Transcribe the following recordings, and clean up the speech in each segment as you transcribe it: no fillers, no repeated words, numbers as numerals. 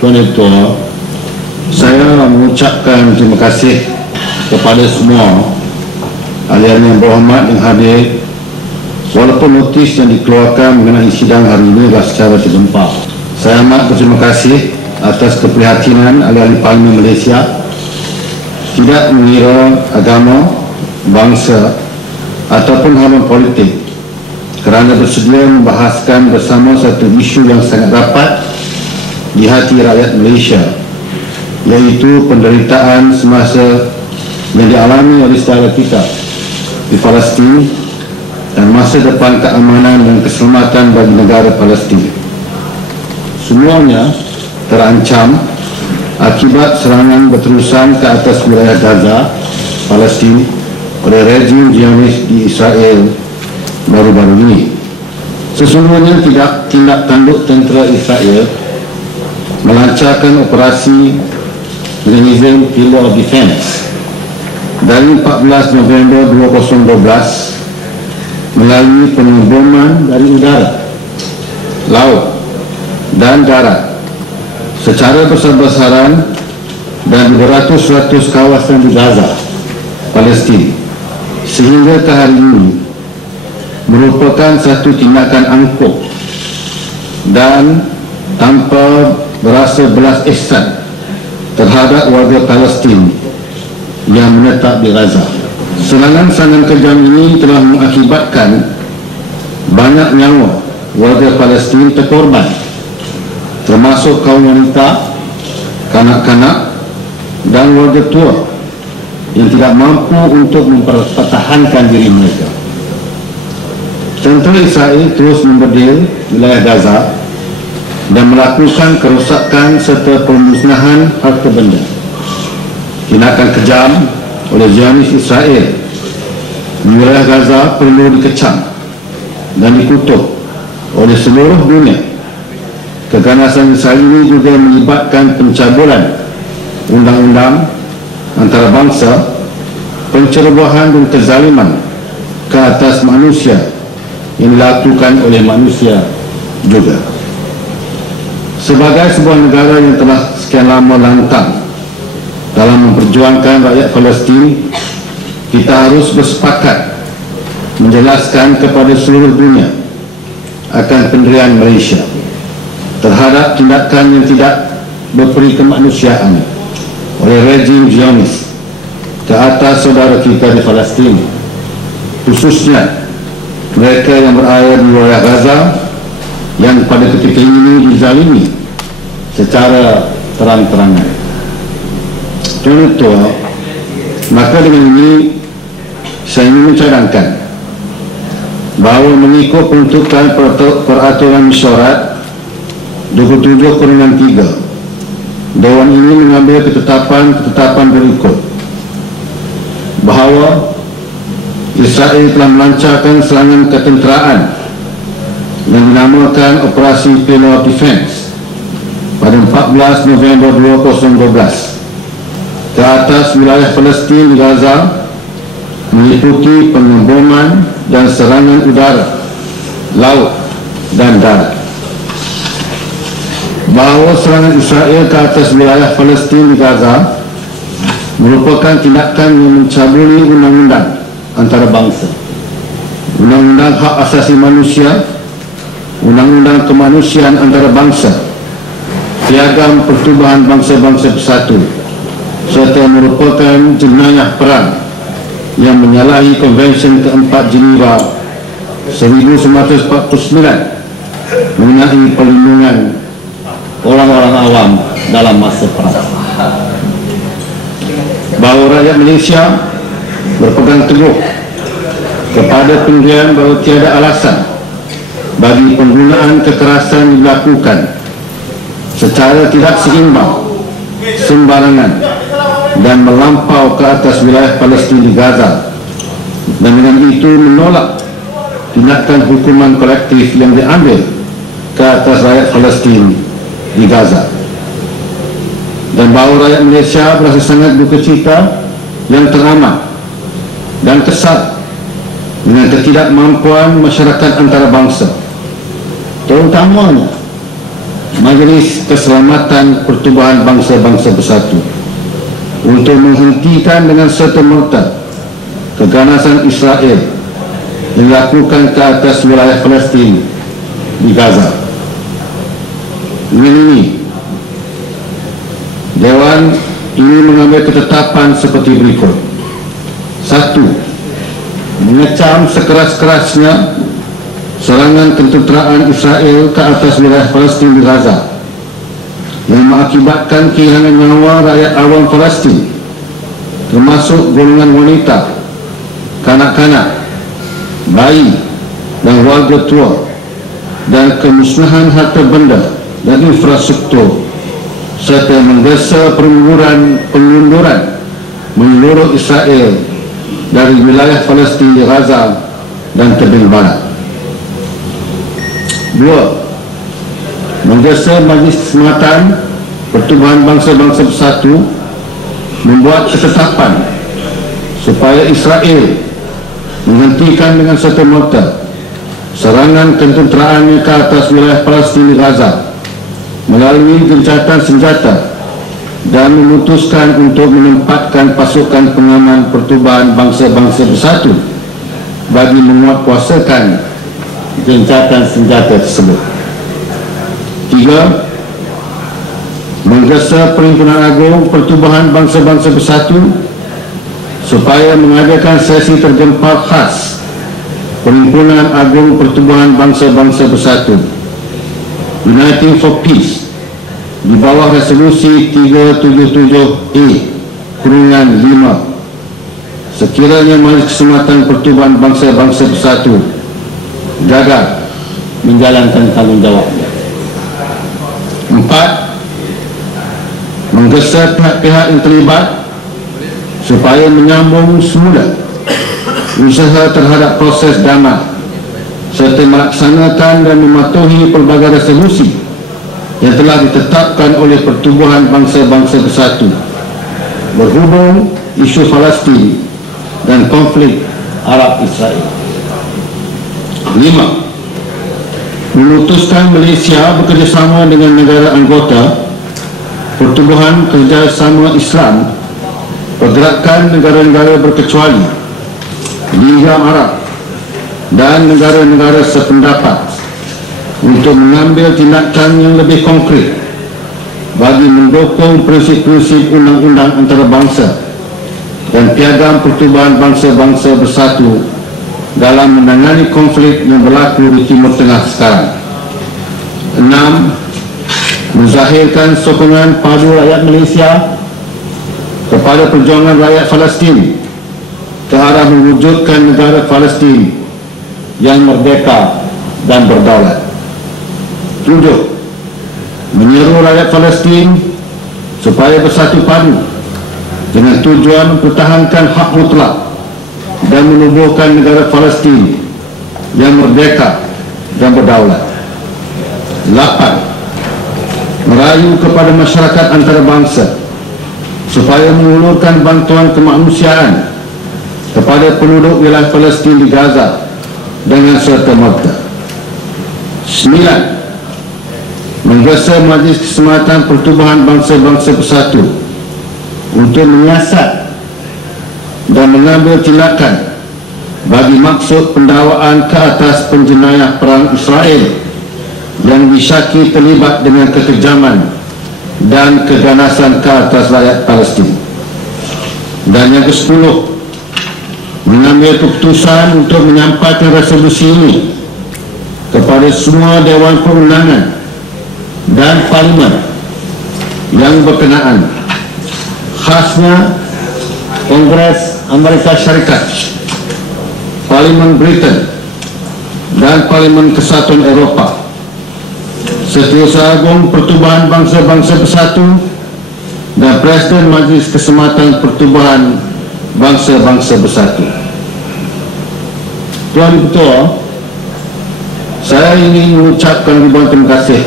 Tuan-tuan Ketua, saya mengucapkan terima kasih kepada semua ahli-ahli yang berhormat yang hadir, walaupun notis yang dikeluarkan mengenai sidang hari ini adalah secara tergempar. Saya amat berterima kasih atas keprihatinan ahli-ahli Parlimen Malaysia, tidak mengira agama, bangsa ataupun haluan politik, kerana bersedia membahaskan bersama satu isu yang sangat rapat di hati rakyat Malaysia, iaitu penderitaan semasa yang dialami oleh saudara kita di Palestin dan masa depan keamanan dan keselamatan bagi negara Palestin. Semuanya terancam akibat serangan berterusan ke atas wilayah Gaza, Palestin oleh rejim Zionis di Israel baru-baru ini. Sesungguhnya tindak tanduk tentera Israel melancarkan operasi Mechanism Pillar of Defense dari 14 November 2012 melalui pengeboman dari udara, laut dan darat secara besar-besaran dan di beratus-ratus kawasan di Gaza, Palestin, sehingga ke hari ini merupakan satu tindakan angkuh dan tanpa berasa belas ihsan terhadap warga Palestin yang menetap di Gaza. Serangan-serangan kejam ini telah mengakibatkan banyak nyawa warga Palestin terkorban, termasuk kaum wanita, kanak-kanak dan warga tua yang tidak mampu untuk mempertahankan diri mereka. Tentera Israel terus membedil wilayah Gaza dan melakukan kerosakan serta pemusnahan harta benda. Tindakan kejam oleh Zionis Israel di wilayah Gaza perlu dikecam dan dikutuk oleh seluruh dunia. Keganasan Israel ini juga melibatkan pencabulan undang-undang antarabangsa, pencerobohan dan kezaliman ke atas manusia yang dilakukan oleh manusia juga. Sebagai sebuah negara yang telah sekian lama lantang dalam memperjuangkan rakyat Palestin, kita harus bersepakat menjelaskan kepada seluruh dunia akan pendirian Malaysia terhadap tindakan yang tidak berperi kemanusiaan oleh rejim Zionis ke atas saudara kita di Palestin, khususnya mereka yang berada di wilayah Gaza yang pada ketika ini dizalimi secara terang-terangan. Tuan-tuan, maka dengan ini saya ingin mencadangkan bahawa mengikut peruntukan peraturan mesyuarat 27/3, Dewan ini mengambil ketetapan berikut bahawa Israel telah melancarkan serangan ketenteraan yang dinamakan Operasi Pillar of Defense pada 14 November 2012 ke atas wilayah Palestin di Gaza, meliputi pengeboman dan serangan udara, laut dan darat. Bahawa serangan Israel ke atas wilayah Palestin di Gaza merupakan tindakan yang mencabuli undang-undang antarabangsa, undang-undang hak asasi manusia, undang-undang kemanusiaan antarabangsa, piagam pertubuhan bangsa-bangsa bersatu, serta merupakan jenayah perang yang menyalahi Konvensyen keempat Geneva 1949 mengenai perlindungan orang-orang awam dalam masa perang. Bahawa rakyat Malaysia berpegang teguh kepada pendirian bahawa tiada alasan bagi penggunaan kekerasan dilakukan secara tidak seimbang, sembarangan dan melampau ke atas wilayah Palestin di Gaza, dan dengan itu menolak tindakan hukuman kolektif yang diambil ke atas rakyat Palestin di Gaza. Dan bahawa rakyat Malaysia berasa sangat duka cita yang teramat dan kesal dengan ketidakmampuan masyarakat antarabangsa, terutamanya Majlis Keselamatan Pertubuhan Bangsa-Bangsa Bersatu untuk menghentikan dengan serta-merta keganasan Israel dilakukan ke atas wilayah Palestin di Gaza. Dengan ini, Dewan ini mengambil ketetapan seperti berikut. 1. Mengecam sekeras-kerasnya serangan ketenteraan Israel ke atas wilayah Palestin di Gaza yang mengakibatkan kehilangan nyawa rakyat awam Palestin, termasuk golongan wanita, kanak-kanak, bayi dan warga tua, dan kemusnahan harta benda dan infrastruktur, serta menggesa pengunduran menyeluruh Israel dari wilayah Palestin di Gaza dan tebing barat. 2. Menggesa Majlis Keselamatan Pertubuhan Bangsa-Bangsa Bersatu membuat ketetapan supaya Israel menghentikan dengan serta-merta serangan ketenteraannya ke atas wilayah Palestin di Gaza melalui gencatan senjata dan memutuskan untuk menempatkan pasukan pengaman Pertubuhan Bangsa-Bangsa Bersatu bagi menguatkuasakan gencatan senjata tersebut. 3. Menggesa Perhimpunan Agung Pertubuhan Bangsa-Bangsa Bersatu supaya mengadakan sesi tergempar khas Perhimpunan Agung Pertubuhan Bangsa-Bangsa Bersatu Uniting for Peace di bawah resolusi 377A/5 sekiranya Majlis Keselamatan Pertubuhan Bangsa-Bangsa Bersatu gagal menjalankan tanggungjawabnya. 4. Menggesa pihak-pihak yang terlibat supaya menyambung semula usaha terhadap proses damai serta melaksanakan dan mematuhi pelbagai resolusi yang telah ditetapkan oleh Pertubuhan Bangsa-Bangsa Bersatu berhubung isu Palestin dan konflik Arab Israel. 5. Memutuskan Malaysia bekerjasama dengan negara anggota Pertubuhan Kerjasama Islam, Pergerakan Negara-Negara Berkecuali, Liga Arab dan negara-negara sependapat untuk mengambil tindakan yang lebih konkret bagi mendukung prinsip-prinsip undang-undang antarabangsa dan piagam Pertubuhan Bangsa-Bangsa Bersatu dalam menangani konflik yang berlaku di Timur Tengah sekarang. 6. Menzahirkan sokongan padu rakyat Malaysia kepada perjuangan rakyat Palestin ke arah mewujudkan negara Palestin yang merdeka dan berdaulat. 7. Menyeru rakyat Palestin supaya bersatu padu dengan tujuan mempertahankan hak mutlak dan menubuhkan negara Palestin yang merdeka dan berdaulat. 8. Merayu kepada masyarakat antarabangsa supaya mengulurkan bantuan kemanusiaan kepada penduduk wilayah Palestin di Gaza dengan serta-merta. 9. Menggesa Majlis Keselamatan Pertubuhan Bangsa-Bangsa Bersatu untuk menyiasat dan mengambil tindakan bagi maksud pendakwaan ke atas penjenayah perang Israel yang disyaki terlibat dengan kekejaman dan keganasan ke atas rakyat Palestin. Dan yang ke-10, mengambil keputusan untuk menyampaikan resolusi ini kepada semua Dewan Perundangan dan Parlimen yang berkenaan, khasnya Kongres Amerika Syarikat, Parlimen Britain dan Parlimen Kesatuan Eropah, Setiausaha Agung Pertubuhan Bangsa-Bangsa Bersatu dan Presiden Majlis Keselamatan Pertubuhan Bangsa-Bangsa Bersatu. Tuan Ketua, saya ingin mengucapkan ribuan terima kasih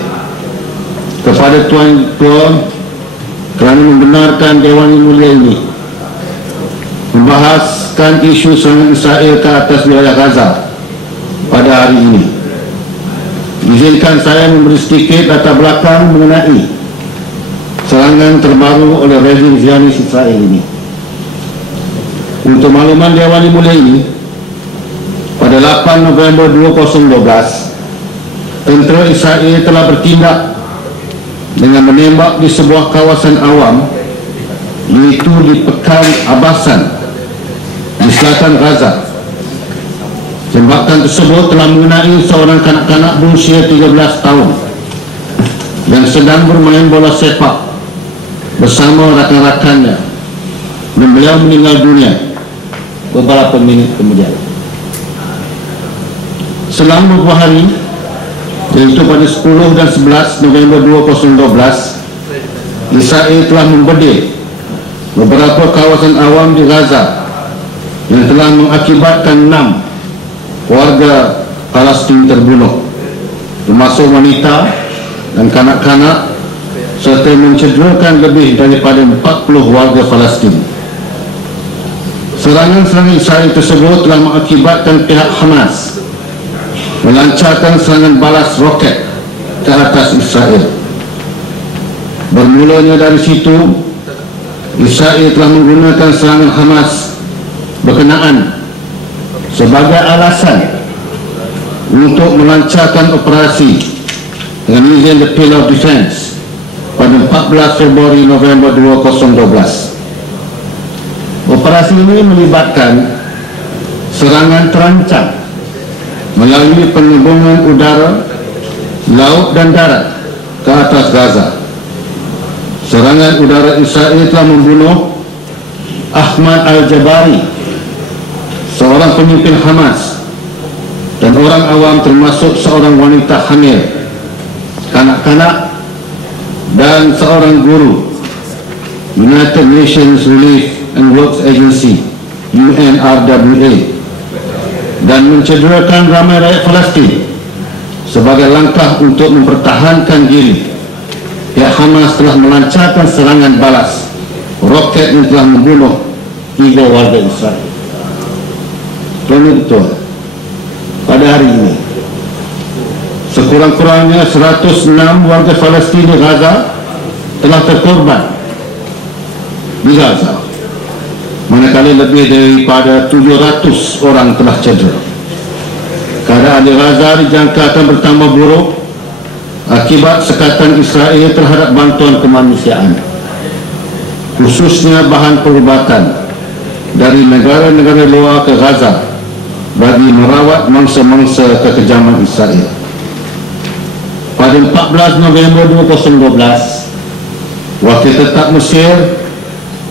kepada Tuan Ketua kerana membenarkan Dewan yang mulia ini membahaskan isu serangan Israel ke atas wilayah Gaza pada hari ini. Izinkan saya memberi sedikit latar belakang mengenai serangan terbaru oleh rezim Zionis Israel ini. Untuk makluman Dewan yang Mulia ini, pada 8 November 2012, tentera Israel telah bertindak dengan menembak di sebuah kawasan awam, iaitu di Pekan Abasan di selatan Gaza. Tembakan tersebut telah mengenai seorang kanak-kanak berusia 13 tahun yang sedang bermain bola sepak bersama rakan-rakannya, dan beliau meninggal dunia beberapa minit kemudian. Selama beberapa hari, yaitu pada 10 dan 11 November 2012, Israel telah membedil beberapa kawasan awam di Gaza yang telah mengakibatkan 6 warga Palestin terbunuh, termasuk wanita dan kanak-kanak, serta mencederakan lebih daripada 40 warga Palestin. Serangan-serangan Israel tersebut telah mengakibatkan pihak Hamas melancarkan serangan balas roket ke atas Israel. Bermulanya dari situ, Israel telah menggunakan serangan Hamas berkenaan sebagai alasan untuk melancarkan operasi dengan izin The Pillar of Defense pada 14 Februari November 2012. Operasi ini melibatkan serangan terancam melalui penerbangan udara, laut dan darat ke atas Gaza. Serangan udara Israel telah membunuh Ahmad Al-Jabari, seorang pemimpin Hamas, dan orang awam termasuk seorang wanita hamil, kanak-kanak, dan seorang guru United Nations Relief and Works Agency UNRWA, dan mencederakan ramai rakyat Palestin. Sebagai langkah untuk mempertahankan diri, pihak Hamas telah melancarkan serangan balas roket yang telah membunuh 3 warga Israel. Ini betul. Pada hari ini, sekurang-kurangnya 106 warga Palestin di Gaza telah terkorban di Gaza, manakala lebih daripada 700 orang telah cedera. Keadaan di Gaza dijangka akan bertambah buruk akibat sekatan Israel terhadap bantuan kemanusiaan, khususnya bahan perubatan dari negara-negara luar ke Gaza bagi merawat mangsa-mangsa kekejaman Israel. Pada 14 November 2012, Wakil Tetap Mesir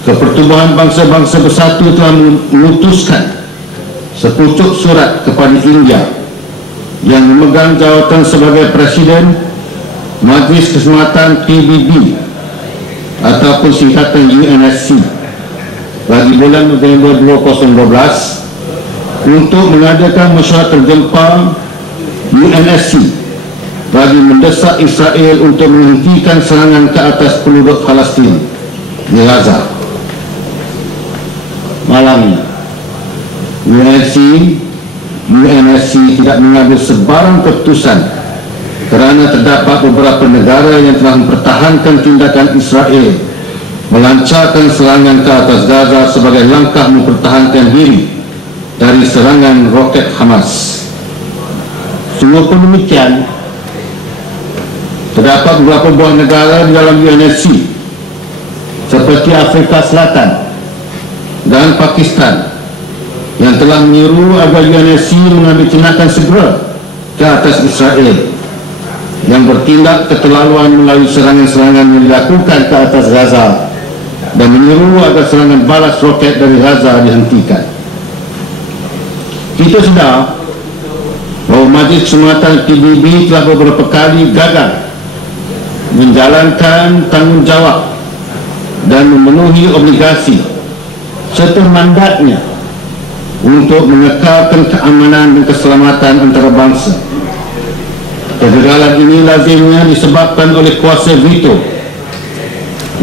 Kepertubuhan Bangsa-Bangsa Bersatu telah memutuskan sepucuk surat kepada India yang memegang jawatan sebagai Presiden Majlis Keselamatan PBB ataupun singkatan UNSC bagi bulan November 2012 untuk mengadakan mesyuarat terjempa UNSC bagi mendesak Israel untuk menghentikan serangan ke atas penduduk Palestin di Gaza. Malamnya, UNSC tidak mengambil sebarang keputusan kerana terdapat beberapa negara yang telah mempertahankan tindakan Israel melancarkan serangan ke atas Gaza sebagai langkah mempertahankan diri dari serangan roket Hamas. Sungguh pun demikian, terdapat beberapa buah negara di dalam UNSC seperti Afrika Selatan dan Pakistan yang telah menyeru agar UNSC mengambil tindakan segera ke atas Israel yang bertindak keterlaluan melalui serangan-serangan yang dilakukan ke atas Gaza, dan menyeru agar serangan balas roket dari Gaza dihentikan. Kita sedar bahawa Majlis Keselamatan PBB telah beberapa kali gagal menjalankan tanggungjawab dan memenuhi obligasi serta mandatnya untuk mengekalkan keamanan dan keselamatan antarabangsa. Kegagalan ini lazimnya disebabkan oleh kuasa veto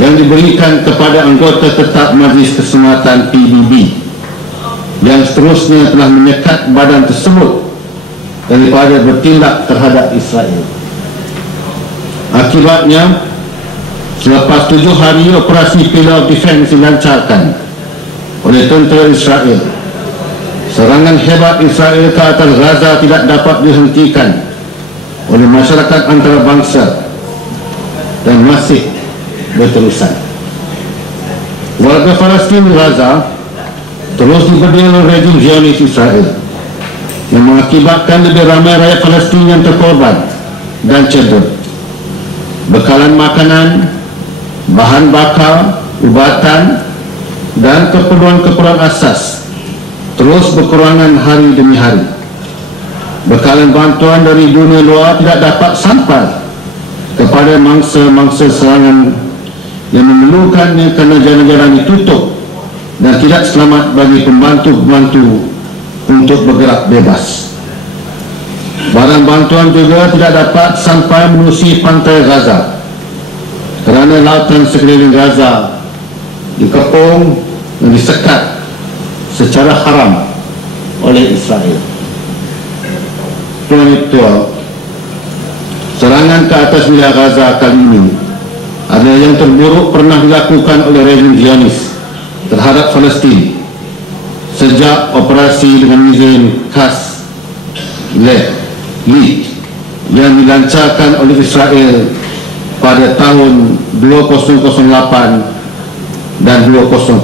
yang diberikan kepada anggota tetap Majlis Keselamatan PBB yang seterusnya telah menyekat badan tersebut daripada bertindak terhadap Israel. Akibatnya, selepas 7 hari operasi Pillar of Defense dilancarkan oleh tentera Israel, serangan hebat Israel ke atas Gaza tidak dapat dihentikan oleh masyarakat antarabangsa dan masih berterusan. Warga Palestin di Gaza terus dibebani oleh rejim Zionis Israel yang mengakibatkan lebih ramai rakyat Palestin yang terkorban dan cedera. Bekalan makanan, bahan bakar, ubatan dan keperluan-keperluan asas terus berkurangan hari demi hari. Bekalan bantuan dari dunia luar tidak dapat sampai kepada mangsa-mangsa serangan yang memerlukannya kerana jalan-jalan ditutup dan tidak selamat bagi pembantu-pembantu untuk bergerak bebas. Barang bantuan juga tidak dapat sampai menerusi pantai Gaza kerana lautan sekeliling Gaza dikepung dan disekat secara haram oleh Israel. Tuan-tuan, serangan ke atas wilayah Gaza kali ini adalah yang terburuk pernah dilakukan oleh rejim Zionis terhadap Palestin sejak operasi dengan izin khas lead yang dilancarkan oleh Israel pada tahun 2008 dan 2009.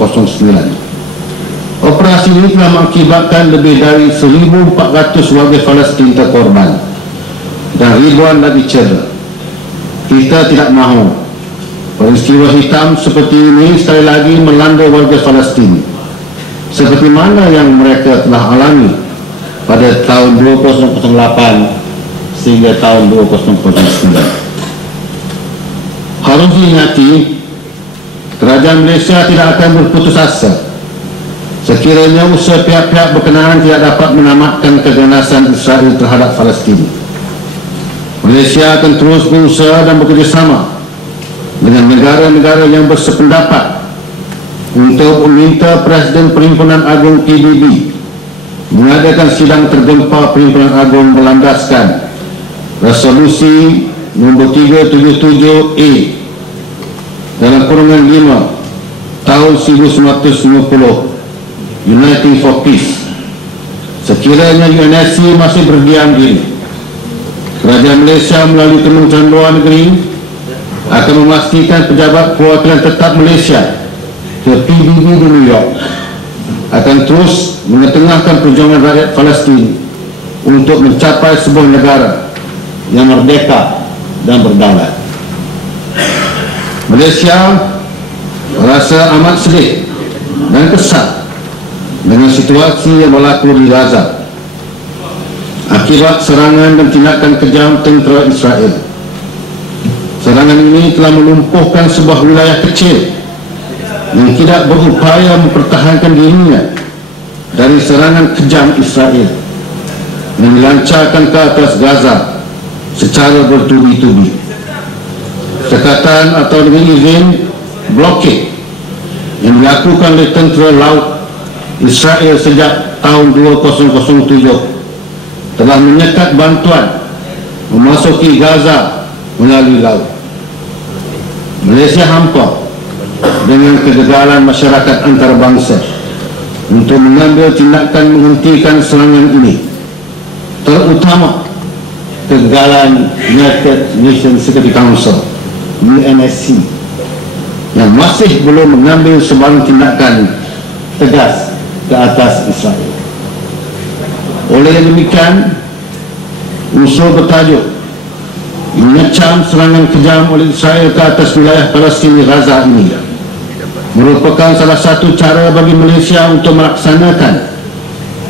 Operasi ini telah mengakibatkan lebih dari 1,400 warga Palestin terkorban dan ribuan lagi cedera. Kita tidak mahu peristiwa hitam seperti ini sekali lagi melanda warga Palestin seperti mana yang mereka telah alami pada tahun 2008 sehingga tahun 2009. Harus diingati, kerajaan Malaysia tidak akan berputus asa sekiranya usaha pihak-pihak berkenaan tidak dapat menamatkan keganasan Israel terhadap Palestin. Malaysia akan terus berusaha dan bekerjasama dengan negara-negara yang bersependapat untuk meminta Presiden Perhimpunan Agung PBB mengadakan sidang tergempa Perhimpunan Agung berlandaskan Resolusi nombor 377A dalam kurungan 5 tahun 1950 Uniting for Peace. Sekiranya UNSC masih berdiam diri, kerajaan Malaysia melalui Kementerian Luar Negeri akan memastikan pejabat perwakilan tetap Malaysia ke PBB di New York akan terus mengetengahkan perjuangan rakyat Palestin untuk mencapai sebuah negara yang merdeka dan berdaulat. Malaysia merasa amat sedih dan kesal dengan situasi yang berlaku di Gaza akibat serangan dan tindakan kejam tentera Israel. Serangan ini telah melumpuhkan sebuah wilayah kecil yang tidak berupaya mempertahankan dirinya dari serangan kejam Israel yang dilancarkan ke atas Gaza secara bertubi-tubi. Sekatan atau dengan izin blokade yang dilakukan oleh tentera laut Israel sejak tahun 2007 telah menyekat bantuan memasuki Gaza melalui laut. Malaysia hampa dengan kegagalan masyarakat antarabangsa untuk mengambil tindakan menghentikan serangan ini, terutama kegagalan United Nations Security Council UNSC yang masih belum mengambil sebarang tindakan tegas ke atas Israel. Oleh demikian, unsur bertajuk mengecam serangan kejam oleh Israel ke atas wilayah Palestin di Gaza ini merupakan salah satu cara bagi Malaysia untuk melaksanakan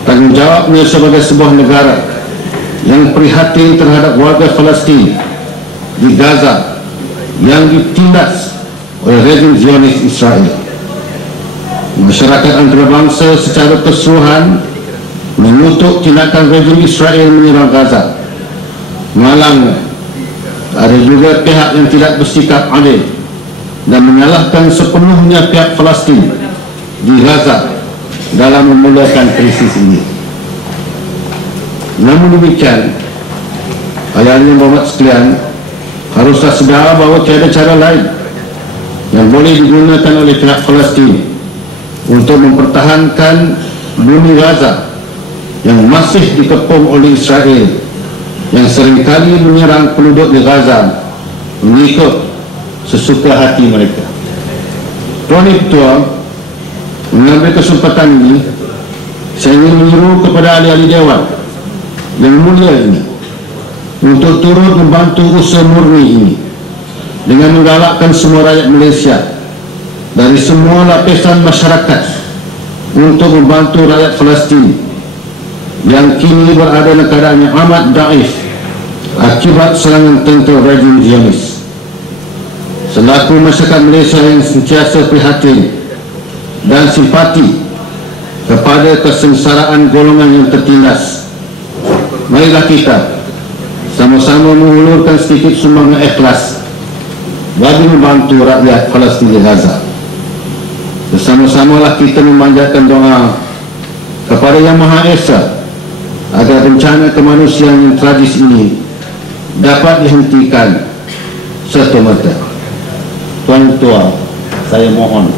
tanggungjawabnya sebagai sebuah negara yang prihatin terhadap warga Palestin di Gaza yang ditindas oleh rejim Zionis Israel. Masyarakat antarabangsa secara keseluruhan mengutuk tindakan rejim Israel menyerang Gaza. Malangnya, ada juga pihak yang tidak bersikap adil dan menyalahkan sepenuhnya pihak Palestin di Gaza dalam memulakan krisis ini. Namun demikian, ayah-ayah yang berhormat sekalian, haruslah sedar bahawa tiada cara lain yang boleh digunakan oleh pihak Palestin untuk mempertahankan bumi Gaza yang masih dikepung oleh Israel yang seringkali menyerang penduduk di Gaza mengikut sesuka hati mereka. Tuan Ketua, mengambil kesempatan ini, saya ingin menyeru kepada ahli-ahli Dewan yang mulia ini untuk turut membantu usaha murni ini dengan menggalakkan semua rakyat Malaysia dari semua lapisan masyarakat untuk membantu rakyat Palestin yang kini berada dalam keadaan yang amat daif akibat serangan tentera rejim Zionis. Selaku masyarakat Malaysia yang sentiasa prihatin dan simpati kepada kesengsaraan golongan yang tertindas, marilah kita sama-sama mengulurkan sedikit sumbangan ikhlas bagi membantu rakyat Palestin di Gaza. Bersama-samalah kita memanjatkan doa kepada Yang Maha Esa agar bencana kemanusiaan yang tragis ini dapat dihentikan serta-merta. Tuan Ketua, saya mohon.